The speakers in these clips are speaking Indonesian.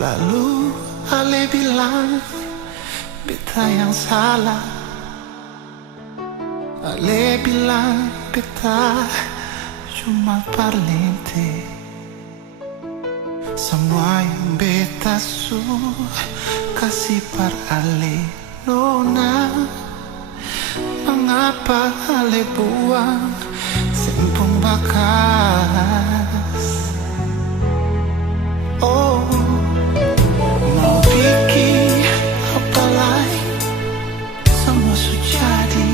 Selalu Ale bilang beta yang salah. Ale bilang beta cuma parlente. Semua yang beta kasih par Ale nona. Mengapa Ale buang sempung bakas? Oh, mau bikin apa lagi, semua sudah jadi.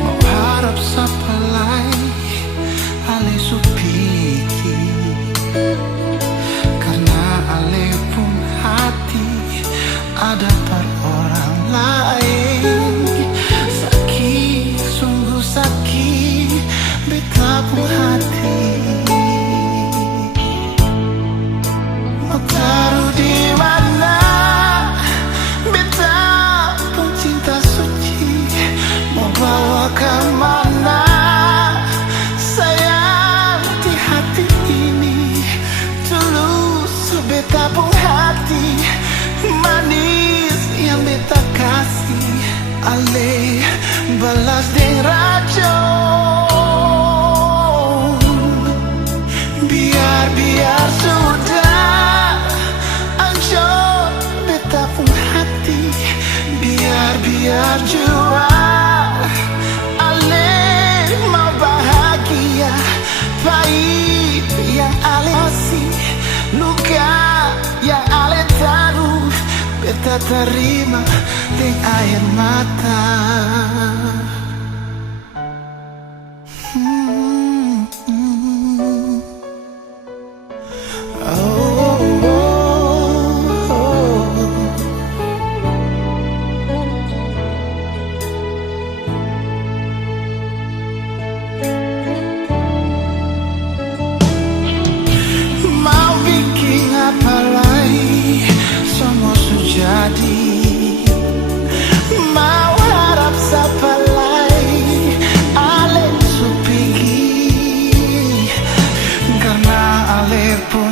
Mau harap siapa lagi, Ale supiki. Karena Ale pun hati ada per orang lain. Sakit, sungguh sakit, beta pun hati. Mau taruh di mana beta pun cinta suci, mau bawa kemana sayang di hati ini. Tulus beta pun hati, manis yang beta kasih. Ale balas deng racun. Biar sudah hancur beta pun hati. Biar jua Ale mau bahagia. Pahit yang Ale kasih, luka yang Ale taruh, beta terima dengan air mata. Mau bikin apa lagi, semua sudah jadi. Mau harap siapa lagi, Ale supiki. Karena Ale pun